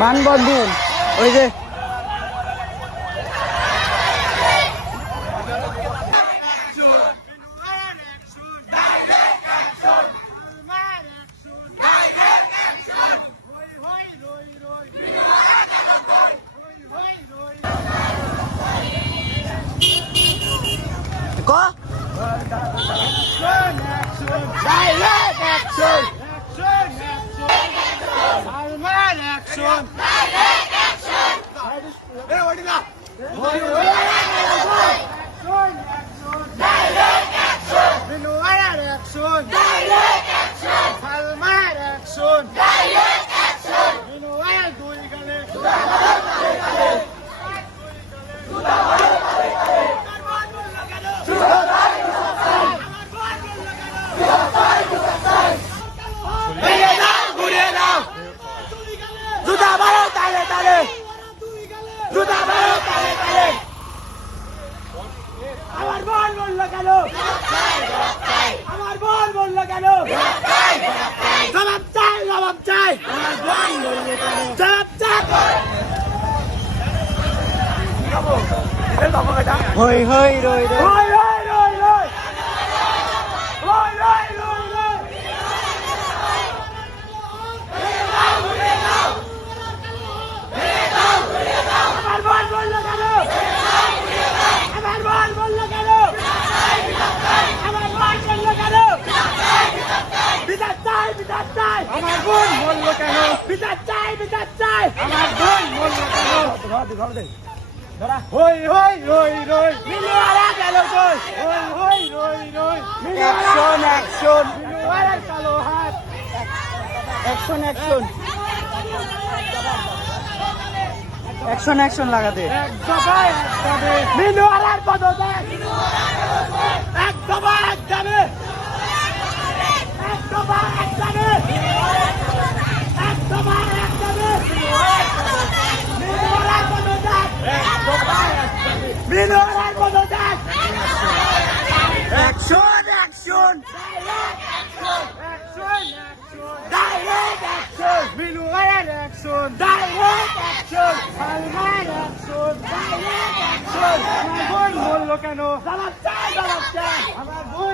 মানবন্ধন ওই যে có Direct action! Action! Action! Automatic action! Glory কেন আমার বোন বললো কেন জবাব চাই জবাব চাই জবাব চাই hơi hơi rồi đấy hơi hơi চাই বিচার চাই আমার বোন মরল কেন বিচার চাই বিচার চাই আমার বোন মরল কেন ধরা দে ধরা হই হই হই হই রই রই অ্যাকশন অ্যাকশন মিলুয়ারা কালো হাত অ্যাকশন অ্যাকশন অ্যাকশন অ্যাকশন লাগাতে এক দফা এক দাবে মিলুয়ারার পদত্যাগ এক দফা action! Direct action! Palmar action! Direct action! আমার বোন বললো কেন আমার চাই আমার চাই আমার বোন